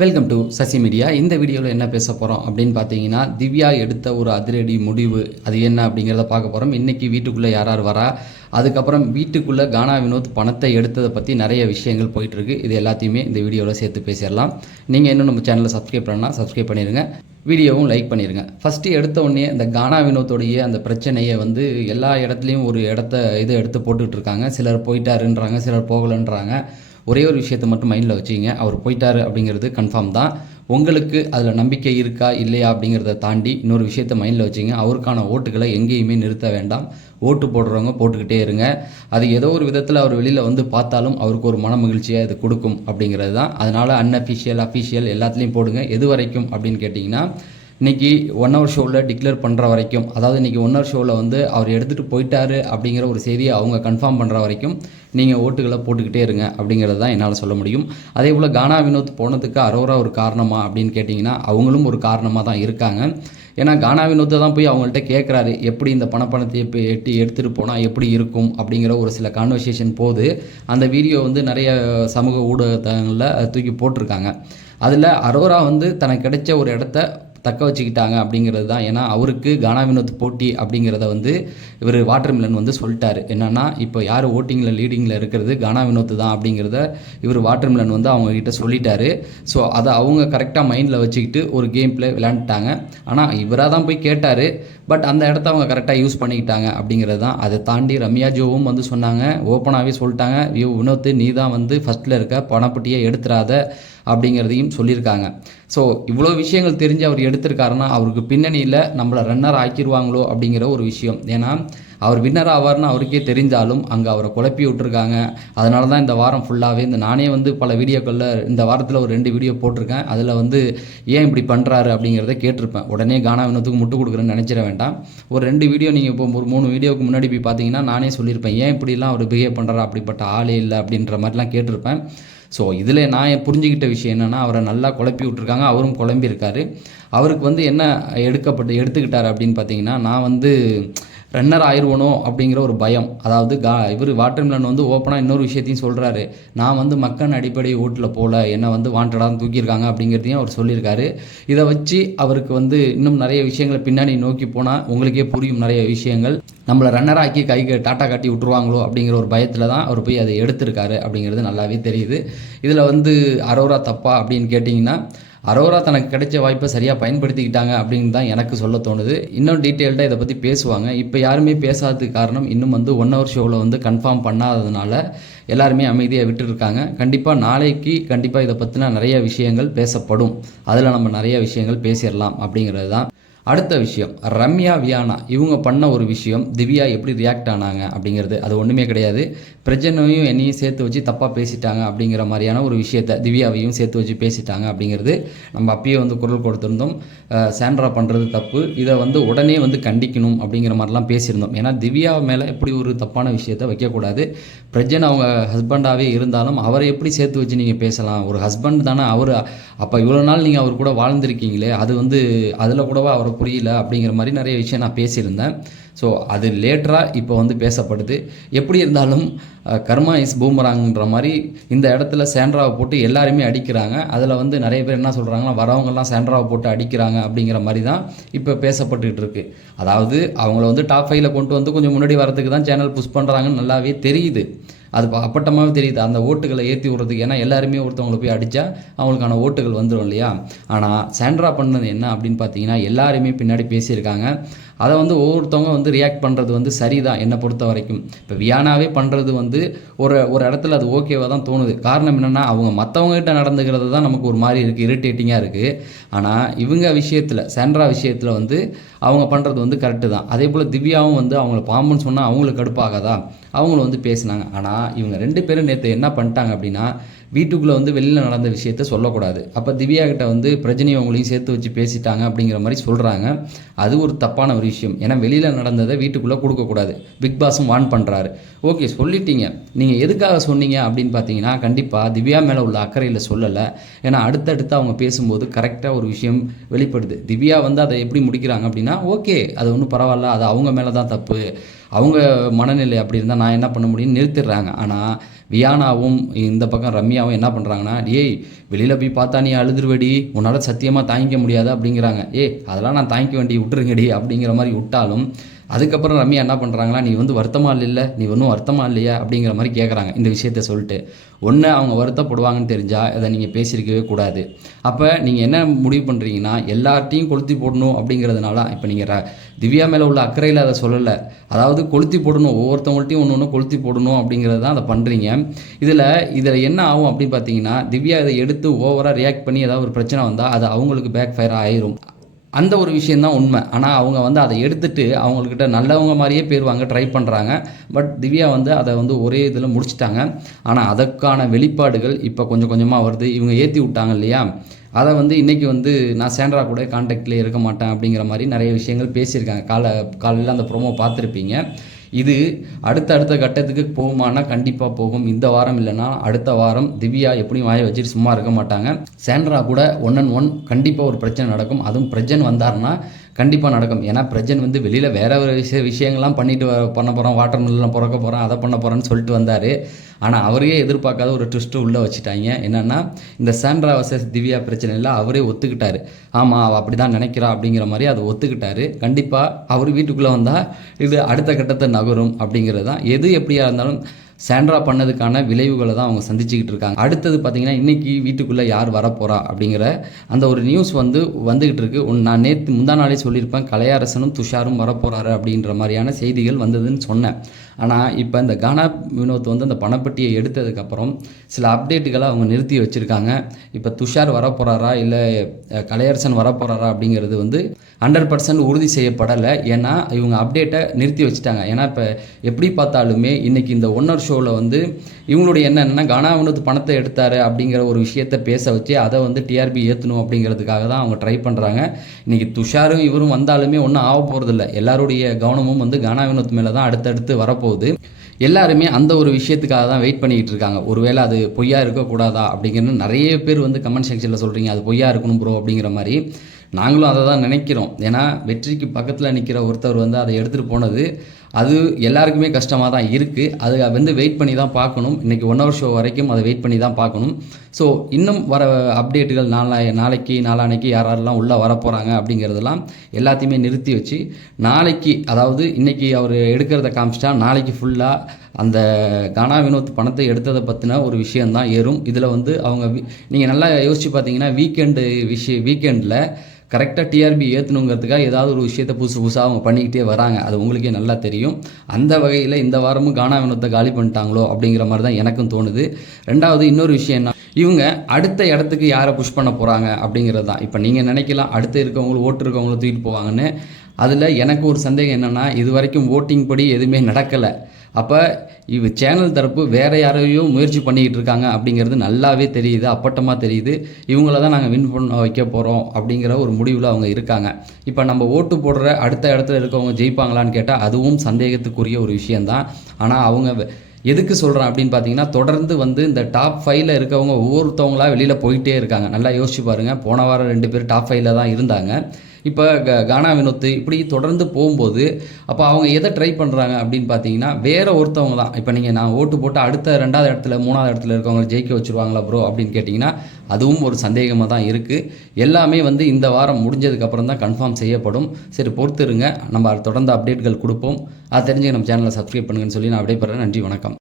Welcome to Sasi media இந்த வீடியோவில் என்ன பேச போகிறோம் அப்படின்னு பார்த்தீங்கன்னா திவ்யா எடுத்த ஒரு அதிரடி முடிவு. அது என்ன அப்படிங்கிறத பார்க்க போகிறோம் இன்றைக்கி வீட்டுக்குள்ளே யார் யார் வரா? அதுக்கப்புறம் வீட்டுக்குள்ளே கானா வினோத் பணத்தை எடுத்ததை பற்றி நிறைய விஷயங்கள் போயிட்டுருக்கு. இது எல்லாத்தையுமே இந்த வீடியோவில் சேர்த்து பேசிடலாம். நீங்கள் இன்னும் நம்ம சேனலை சப்ஸ்கிரைப் பண்ணால் சப்ஸ்கிரைப் பண்ணிடுங்க வீடியோவும் லைக் பண்ணிடுங்க ஃபஸ்ட்டு எடுத்த உடனே அந்த கானா வினோத்துடைய அந்த பிரச்சனையை வந்து எல்லா இடத்துலையும் ஒரு இடத்த இதை எடுத்து போட்டுக்கிட்டு இருக்காங்க. சிலர் போயிட்டாருன்றாங்க சிலர் போகலைன்றாங்க. ஒரே ஒரு விஷயத்தை மட்டும் மைண்டில் வச்சுக்கிங்க. அவர் போயிட்டாரு அப்படிங்கிறது கன்ஃபார்ம் தான். உங்களுக்கு அதில் நம்பிக்கை இருக்கா இல்லையா அப்படிங்கிறத தாண்டி இன்னொரு விஷயத்தை மைண்டில் வச்சுங்க அவருக்கான ஓட்டுகளை எங்கேயுமே நிறுத்த வேண்டாம். ஓட்டு போடுறவங்க போட்டுக்கிட்டே இருங்க. அது ஏதோ ஒரு விதத்தில் அவர் வெளியில் வந்து பார்த்தாலும் அவருக்கு ஒரு மன மகிழ்ச்சியாக இது கொடுக்கும் அப்படிங்கிறது தான். அதனால் அன்அஃபிஷியல் அஃபிஷியல் எல்லாத்துலேயும் போடுங்க. எது வரைக்கும் அப்படின்னு கேட்டிங்கன்னா இன்றைக்கி ஒன் ஹவர் ஷோவில் டிக்ளேர் பண்ணுற வரைக்கும் அதாவது இன்றைக்கி ஒன் ஹவர் ஷோவில் வந்து அவர் எடுத்துகிட்டு போயிட்டாரு அப்படிங்கிற ஒரு செய்தியை அவங்க கன்ஃபார்ம் பண்ணுற வரைக்கும் நீங்கள் ஓட்டுகளை போட்டுக்கிட்டே இருங்க அப்படிங்கிறது தான் என்னால் சொல்ல முடியும். அதே போல் கானா வினோத் போனதுக்கு அரோரா ஒரு காரணமா அப்படின்னு கேட்டிங்கன்னா அவங்களும் ஒரு காரணமாக தான் இருக்காங்க. ஏன்னா கானா வினோத்தை தான் போய் அவங்கள்ட்ட கேட்குறாரு எப்படி இந்த பணப்பணத்தை இப்போ எட்டி எடுத்துகிட்டு போனால் எப்படி இருக்கும் அப்படிங்கிற ஒரு சில கான்வர்சேஷன் போது அந்த வீடியோ வந்து நிறைய சமூக ஊடகங்களில் தூக்கி போட்டிருக்காங்க. அதில் அரோரா வந்து தனக்கு கிடைச்ச ஒரு இடத்த தக்க வச்சுக்கிட்டாங்க அப்படிங்கிறது தான். ஏன்னா அவருக்கு கானா வினோத் போட்டி அப்படிங்கிறத வந்து இவர் வாட்டர் மிலன் வந்து சொல்லிட்டாரு. என்னன்னா இப்போ யார் ஓட்டிங்கில் லீடிங்கில் இருக்கிறது கானா வினோத் தான் அப்படிங்கிறத இவர் வாட்டர் மிலன் வந்து அவங்கக்கிட்ட சொல்லிட்டாரு. ஸோ அதை அவங்க கரெக்டாக மைண்டில் வச்சுக்கிட்டு ஒரு கேம் பிளே விளையாண்டுட்டாங்க. ஆனால் இவராக தான் போய் கேட்டார். பட் அந்த இடத்த அவங்க கரெக்டாக யூஸ் பண்ணிக்கிட்டாங்க அப்படிங்கிறது தான். அதை தாண்டி ரம்யா ஜோவும் வந்து சொன்னாங்க ஓப்பனாகவே சொல்லிட்டாங்க ஐயோ வினோத் நீ தான் வந்து ஃபஸ்ட்டில் இருக்க பணப்பட்டியை எடுத்துடாத அப்படிங்கிறதையும் சொல்லியிருக்காங்க. ஸோ இவ்வளோ விஷயங்கள் தெரிஞ்சு அவர் எடுத்திருக்காருன்னா அவருக்கு பின்னணியில் நம்மளை ரன்னர் ஆக்கிடுவாங்களோ அப்படிங்கிற ஒரு விஷயம். ஏன்னா அவர் வின்னர் ஆவார்னு அவருக்கே தெரிஞ்சாலும் அங்கே அவரை குழப்பி விட்டுருக்காங்க. அதனால தான் இந்த வாரம் ஃபுல்லாகவே இந்த நானே வந்து பல வீடியோக்களில் இந்த வாரத்தில் ஒரு ரெண்டு வீடியோ போட்டிருக்கேன். அதில் வந்து ஏன் இப்படி பண்ணுறாரு அப்படிங்கிறத கேட்டிருப்பேன். உடனே கானா வினோத்துக்கு முட்டு கொடுக்குறேன்னு நினச்சிட வேண்டாம். ஒரு ரெண்டு வீடியோ நீங்கள் இப்போ ஒரு மூணு வீடியோவுக்கு முன்னாடி போய் பார்த்தீங்கன்னா நானே சொல்லியிருப்பேன் ஏன் இப்படிலாம் அவர் பிஹேவ் பண்ணுறாரு அப்படிப்பட்ட ஆளே இல்லை. அப்படின்ற மாதிரிலாம் கேட்டிருப்பேன். ஸோ இதில் நான் புரிஞ்சுக்கிட்ட விஷயம் என்னென்னா அவரை நல்லா குழப்பி விட்ருக்காங்க அவரும் குழம்பியிருக்காரு. அவருக்கு வந்து என்ன எடுக்கப்பட்டு எடுத்துக்கிட்டார் அப்படின்னு பார்த்தீங்கன்னா நான் வந்து ரன்னர் ஆயிடுவனோ அப்படிங்கிற ஒரு பயம். அதாவது கா இவர் வாட்டர்மிலன் வந்து ஓப்பனாக இன்னொரு விஷயத்தையும் சொல்கிறாரு நான் வந்து மக்கள் அடிப்படை ஓட்டில் போகல என்னை வந்து வாண்டடாக தூக்கியிருக்காங்க அப்படிங்கிறதையும் அவர் சொல்லியிருக்காரு. இதை வச்சு அவருக்கு வந்து இன்னும் நிறைய விஷயங்களை பின்னாடி நோக்கி போனால் உங்களுக்கே புரியும் நிறைய விஷயங்கள். நம்மளை ரன்னர் ஆக்கி கைக்கு டாட்டா காட்டி விட்டுருவாங்களோ அப்படிங்கிற ஒரு பயத்தில் தான் அவர் போய் அதை எடுத்திருக்காரு அப்படிங்கிறது நல்லாவே தெரியுது. இதில் வந்து அரோரா தப்பா அப்படின்னு கேட்டிங்கன்னா அரோரா தனக்கு கிடைச்ச வாய்ப்பை சரியாக பயன்படுத்திக்கிட்டாங்க அப்படின்னு தான் எனக்கு சொல்ல தோணுது. இன்னும் டீட்டெயில்டாக இதை பற்றி பேசுவாங்க. இப்போ யாருமே பேசாததுக்கு காரணம் இன்னும் வந்து ஒன் ஹவர் ஷோவில் வந்து கன்ஃபார்ம் பண்ணாததுனால எல்லாருமே அமைதியாக விட்டுருக்காங்க. கண்டிப்பாக நாளைக்கு கண்டிப்பாக இதை பற்றின நிறைய விஷயங்கள் பேசப்படும். அதில் நம்ம நிறைய விஷயங்கள் பேசிடலாம் அப்படிங்கிறது தான். அடுத்த விஷயம் ரம்யா வியானா இவங்க பண்ண ஒரு விஷயம் திவ்யா எப்படி ரியாக்ட் ஆனாங்க அப்படிங்கிறது. அது ஒன்றுமே கிடையாது. பிரஜனையும் என்னையும் சேர்த்து வச்சு தப்பாக பேசிட்டாங்க அப்படிங்கிற மாதிரியான ஒரு விஷயத்த திவ்யாவையும் சேர்த்து வச்சு பேசிட்டாங்க அப்படிங்கிறது நம்ம அப்பயே வந்து குரல் கொடுத்துருந்தோம். சாண்ட்ரா பண்ணுறது தப்பு. இதை வந்து உடனே வந்து கண்டிக்கணும் அப்படிங்கிற மாதிரிலாம் பேசியிருந்தோம். ஏன்னா திவ்யா மேலே எப்படி ஒரு தப்பான விஷயத்த வைக்கக்கூடாது. பிரஜன் அவங்க ஹஸ்பண்டாகவே இருந்தாலும் அவரை எப்படி சேர்த்து வச்சு நீங்கள் பேசலாம்? ஒரு ஹஸ்பண்ட் தானே அவர். அப்போ இவ்வளோ நாள் நீங்கள் அவர் கூட வாழ்ந்திருக்கீங்களே அது வந்து அதில் கூடவா அவரை புரியல அப்படிங்கிற மாதிரி நிறைய விஷயம் நான் பேசியிருந்தேன். ஸோ அது லேட்டராக இப்போ வந்து பேசப்படுது. எப்படி இருந்தாலும் கர்மா இஸ் பூமராங்கன்ற மாதிரி இந்த இடத்துல சேண்ட்ராவை போட்டு எல்லாருமே அடிக்கிறாங்க. அதில் வந்து நிறைய பேர் என்ன சொல்கிறாங்கன்னா வரவங்கெல்லாம் சேண்ட்ராவை போட்டு அடிக்கிறாங்க அப்படிங்கிற மாதிரி தான் இப்போ பேசப்பட்டுக்கிட்டு இருக்கு. அதாவது அவங்கள வந்து டாப் ஃபைவ்ல கொண்டு வந்து கொஞ்சம் முன்னாடி வரதுக்கு தான் சேனல் புஷ் பண்ணுறாங்கன்னு நல்லாவே தெரியுது. அது அப்பட்டமாகவே தெரியுது. அந்த ஓட்டுகளை ஏற்றி விட்றதுக்கு ஏன்னா எல்லாருமே ஒருத்தவங்களை போய் அடித்தா அவங்களுக்கான ஓட்டுகள் வந்துடும் இல்லையா? ஆனால் சாண்ட்ரா பண்ணது என்ன அப்படின்னு பார்த்தீங்கன்னா எல்லாருமே பின்னாடி பேசியிருக்காங்க. அதை வந்து ஒவ்வொருத்தவங்க வந்து ரியாக்ட் பண்ணுறது வந்து சரிதான் என்னை பொறுத்த வரைக்கும். இப்போ வியானாவே பண்ணுறது வந்து ஒரு ஒரு இடத்துல அது ஓகேவாக தான் தோணுது. காரணம் என்னென்னா அவங்க மற்றவங்ககிட்ட நடந்துக்கிறது தான் நமக்கு ஒரு மாதிரி இருக்குது இரிட்டேட்டிங்காக இருக்குது ஆனால் இவங்க விஷயத்தில் சென்ட்ரா விஷயத்தில் வந்து அவங்க பண்ணுறது வந்து கரெக்டு தான். அதே போல் திவ்யாவும் வந்து அவங்கள பாம்புன்னு சொன்னால் அவங்களுக்கு கடுப்பாகாதா? அவங்களும் வந்து பேசினாங்க. ஆனால் இவங்க ரெண்டு பேரும் நேற்று என்ன பண்ணிட்டாங்க அப்படின்னா வீட்டுக்குள்ளே வந்து வெளியில் நடந்த விஷயத்த சொல்லக்கூடாது. அப்போ திவ்யா கிட்ட வந்து பிரஜனையை அவங்களையும் சேர்த்து வச்சு பேசிட்டாங்க அப்படிங்கிற மாதிரி சொல்கிறாங்க அது ஒரு தப்பான ஒரு விஷயம். ஏன்னா வெளியில் நடந்ததை வீட்டுக்குள்ளே கொடுக்கக்கூடாது பிக் பாஸும் வான் பண்ணுறாரு ஓகே சொல்லிட்டீங்க. நீங்கள் எதுக்காக சொன்னீங்க அப்படின்னு பார்த்தீங்கன்னா கண்டிப்பாக திவ்யா மேலே உள்ள அக்கறையில் சொல்லலை. ஏன்னா அடுத்தடுத்து அவங்க பேசும்போது கரெக்டாக ஒரு விஷயம் வெளிப்படுது. திவ்யா வந்து அதை எப்படி முடிக்கிறாங்க அப்படின்னா ஓகே அது ஒன்றும் பரவாயில்ல. அது அவங்க மேலே தான் தப்பு. அவங்க மனநிலை அப்படி இருந்தால் நான் என்ன பண்ண முடியும்னு நிறுத்திடுறாங்க. ஆனால் வியானாவும் இந்த பக்கம் ரம்யாவும் என்ன பண்ணுறாங்கன்னா ஏய் வெளியில் போய் பார்த்தா நீ அழுதுருவடி உன்னால் சத்தியமாக தாங்கிக்க முடியாது? அப்படிங்கிறாங்க. ஏய் அதெல்லாம் நான் தாங்கிக்க வேண்டி விட்டுருங்கடி அப்படிங்கிற மாதிரி விட்டாலும் அதுக்கப்புறம் ரம்யா என்ன பண்ணுறாங்களா நீ வந்து வருத்தமா இல்லை நீ ஒன்றும் வருத்தமா இல்லையா? அப்படிங்கிற மாதிரி கேட்குறாங்க இந்த விஷயத்த சொல்லிட்டு. ஒன்று அவங்க வருத்தப்படுவாங்கன்னு தெரிஞ்சால் அதை நீங்கள் பேசியிருக்கவே கூடாது. அப்போ நீங்கள் என்ன முடிவு பண்ணுறீங்கன்னா எல்லார்ட்டையும் கொளுத்தி போடணும் அப்படிங்கிறதுனால இப்போ நீங்கள் திவ்யா மேலே உள்ள அக்கறையில் அதை சொல்லலை. அதாவது கொளுத்தி போடணும். ஒவ்வொருத்தவங்கள்ட்டையும் ஒன்று ஒன்று கொளுத்தி போடணும் அப்படிங்கிறது தான் அதை பண்ணுறீங்க இதில் இதில் என்ன ஆகும் அப்படின்னு பார்த்தீங்கன்னா திவ்யா இதை எடுத்து ஓவராக ரியாக்ட் பண்ணி ஏதாவது ஒரு பிரச்சனை வந்தால் அது அவங்களுக்கு பேக் ஃபயர் ஆயிரும். அந்த ஒரு விஷயந்தான் உண்மை. ஆனால் அவங்க வந்து அதை எடுத்துட்டு அவங்கக்கிட்ட நல்லவங்க மாதிரியே பேர் ட்ரை பண்ணுறாங்க பட் திவ்யா வந்து அதை வந்து ஒரே இதில் முடிச்சிட்டாங்க. ஆனால் அதற்கான வெளிப்பாடுகள் இப்போ கொஞ்சம் கொஞ்சமாக வருது. இவங்க ஏற்றி விட்டாங்க இல்லையா? அதை வந்து இன்றைக்கி வந்து நான் சேண்ட்ரா கூட காண்டாக்ட்லேயே இருக்க மாட்டேன் அப்படிங்கிற மாதிரி நிறைய விஷயங்கள் பேசியிருக்காங்க. காலை காலையில் அந்த ப்ரோமோ பார்த்துருப்பீங்க. இது அடுத்த அடுத்த கட்டத்துக்கு போகுமானா கண்டிப்பாக போகும். இந்த வாரம் இல்லைன்னா அடுத்த வாரம் திவ்யா எப்படியும் வாயை வச்சுட்டு சும்மா இருக்க மாட்டாங்க. சேண்ட்ரா கூட ஒன் அண்ட் ஒன் கண்டிப்பாக ஒரு பிரச்சனை நடக்கும். அதுவும் பிரச்சனை வந்தார்னா கண்டிப்பாக நடக்கும். ஏன்னா பிரஜன் வந்து வெளியில் வேற ஒரு விஷய விஷயங்கள்லாம் பண்ணிட்டு வ- பண்ண போகிறோம் வாட்டர் மில்லாம் பிறக்க போகிறோம் அதை பண்ண போகிறேன்னு சொல்லிட்டு வந்தார். ஆனால் அவரையே எதிர்பார்க்காத ஒரு ட்விஸ்ட்டு உள்ளே வச்சுட்டாங்க. என்னென்னா இந்த சாண்ட்ரா வர்சஸ் திவ்யா பிரச்சனை இல்லை அவரே ஒத்துக்கிட்டாரு. ஆமாம் அவள் அப்படி தான் நினைக்கிறா அப்படிங்கிற மாதிரி அதை ஒத்துக்கிட்டாரு. கண்டிப்பாக அவர் வீட்டுக்குள்ளே வந்தால் இது அடுத்த கட்டத்தை நகரும் அப்படிங்கிறது தான். எது எப்படியாக இருந்தாலும் சாண்ட்ரா பண்ணதுக்கான விளைவுகளை தான் அவங்க சந்திச்சுக்கிட்டு இருக்காங்க. அடுத்தது பார்த்தீங்கன்னா இன்றைக்கி வீட்டுக்குள்ளே யார் வரப்போகிறா அப்படிங்கிற அந்த ஒரு நியூஸ் வந்து வந்துகிட்டு இருக்கு. உன் நான் நேற்று முந்தா நாளே சொல்லியிருப்பேன் கலையரசனும் துஷாரும் வரப்போகிறாரு அப்படின்ற மாதிரியான செய்திகள் வந்ததுன்னு சொன்னேன். ஆனால் இப்போ இந்த கானா வினோத் வந்து அந்த பணப்பட்டியை எடுத்ததுக்கப்புறம் சில அப்டேட்டுகளை அவங்க நிறுத்தி வச்சுருக்காங்க. இப்போ துஷார் வரப்போகிறாரா இல்லை கலையரசன் வரப்போகிறாரா அப்படிங்கிறது வந்து ஹண்ட்ரட் பர்சன்ட் உறுதி செய்யப்படலை. ஏன்னா இவங்க அப்டேட்டை நிறுத்தி வச்சுட்டாங்க. ஏன்னா இப்போ எப்படி பார்த்தாலுமே இன்றைக்கி இந்த ஒன்னர் ஷோவில் வந்து இவங்களுடைய என்னென்னா கானா வினோத் பணத்தை எடுத்தாரு அப்படிங்கிற ஒரு விஷயத்த பேச வச்சு அதை வந்து டிஆர்பி ஏற்றணும் அப்படிங்கிறதுக்காக தான் அவங்க ட்ரை பண்ணுறாங்க இன்றைக்கி துஷாரும் இவரும் வந்தாலுமே ஒன்றும் ஆக போகிறதில்ல எல்லாருடைய கவனமும் வந்து கானா வினோத் மேலே தான் அடுத்தடுத்து வரப்போகுது எல்லாருமே அந்த ஒரு விஷயத்துக்காக தான் வெயிட் பண்ணிக்கிட்டு இருக்காங்க. ஒருவேளை அது பொய்யா இருக்கக்கூடாதா அப்படிங்கிறது நிறைய பேர் வந்து கமெண்ட் செக்ஷனில் சொல்கிறீங்க அது பொய்யா இருக்கணும் ப்ரோ அப்படிங்கிற மாதிரி. நாங்களும் அதை தான் நினைக்கிறோம். ஏன்னா வெற்றிக்கு பக்கத்தில் நிற்கிற ஒருத்தர் வந்து அதை எடுத்துகிட்டு போனது அது எல்லாருக்குமே கஷ்டமாக தான் இருக்குது அது வந்து வெயிட் பண்ணி தான் பார்க்கணும். இன்றைக்கி ஒன் ஹவர் ஷோ வரைக்கும் அதை வெயிட் பண்ணி தான் பார்க்கணும். ஸோ இன்னும் வர அப்டேட்டுகள் நாளா நாளைக்கு நாளான்னைக்கு யார் யாரெல்லாம் உள்ளே வர போகிறாங்க அப்படிங்கிறதெல்லாம் எல்லாத்தையுமே நிறுத்தி வச்சு நாளைக்கு அதாவது இன்றைக்கி அவர் எடுக்கிறத காமிச்சிட்டா நாளைக்கு ஃபுல்லாக அந்த கானா வினோத் பணத்தை எடுத்ததை பற்றின ஒரு விஷயந்தான் ஏறும். இதில் வந்து அவங்க நீங்கள் நல்லா யோசித்து பார்த்தீங்கன்னா வீக்கெண்டு விஷய வீக்கெண்டில் கரெக்டாக டிஆர்பி ஏற்றணுங்கிறதுக்காக ஏதாவது ஒரு விஷயத்தை புதுசு புதுசாக அவங்க பண்ணிக்கிட்டே வராங்க. அது உங்களுக்கே நல்லா தெரியும். அந்த வகையில் இந்த வாரமும் கானா வினோத்தை காலி பண்ணிட்டாங்களோ அப்படிங்கிற மாதிரி தான் எனக்கும் தோணுது. ரெண்டாவது இன்னொரு விஷயம் என்ன? இவங்க அடுத்த இடத்துக்கு யாரை புஷ் பண்ண போகிறாங்க அப்படிங்கிறது தான். இப்போ நீங்கள் நினைக்கலாம் அடுத்து இருக்கவங்களும் ஓட்டு இருக்கவங்களும் தூக்கிட்டு போவாங்கன்னு. அதில் எனக்கு ஒரு சந்தேகம் என்னென்னா இது வரைக்கும் ஓட்டிங் படி எதுவுமே நடக்கலை. அப்போ இவ சேனல் தரப்பு வேறு யாரையோ முயற்சி பண்ணிக்கிட்டு இருக்காங்க அப்படிங்கிறது நல்லாவே தெரியுது அப்பட்டமாக தெரியுது. இவங்கள தான் நாங்கள் வின் பண்ண வைக்க போகிறோம் அப்படிங்கிற ஒரு முடிவில் அவங்க இருக்காங்க. இப்போ நம்ம ஓட்டு போடுற அடுத்த இடத்துல இருக்கவங்க ஜெயிப்பாங்களான்னு கேட்டால் அதுவும் சந்தேகத்துக்குரிய ஒரு விஷயந்தான் ஆனால் அவங்க எதுக்கு சொல்கிறேன் அப்படின்னு பார்த்தீங்கன்னா தொடர்ந்து வந்து இந்த டாப் ஃபைவ்ல இருக்கவங்க ஒவ்வொருத்தவங்களா வெளியில் போயிட்டே இருக்காங்க. நல்லா யோசிச்சு பாருங்கள் போன வாரம் ரெண்டு பேர் டாப் ஃபைவ்ல தான் இருந்தாங்க. இப்போ க கானா வினோத் இப்படி தொடர்ந்து போகும்போது அப்போ அவங்க எதை ட்ரை பண்ணுறாங்க அப்படின்னு பார்த்தீங்கன்னா வேற ஒருத்தவங்க தான். இப்போ நீங்கள் நான் ஓட்டு போட்டு அடுத்த ரெண்டாவது இடத்துல மூணாவது இடத்துல இருக்கவங்களை ஜெயிக்க வச்சுருவாங்களா ப்ரோ அப்படின்னு கேட்டிங்கன்னா அதுவும் ஒரு சந்தேகமாக தான் இருக்குது எல்லாமே வந்து இந்த வாரம் முடிஞ்சதுக்கப்புறம் தான் கன்ஃபார்ம் செய்யப்படும். சரி பொறுத்துருங்க. நம்ம தொடர்ந்து அப்டேட்கள் கொடுப்போம். அது தெரிஞ்சு நம்ம சேனலை சப்ஸ்கிரைப் பண்ணுங்கன்னு சொல்லி நான் விடைபெறேன் நன்றி வணக்கம்.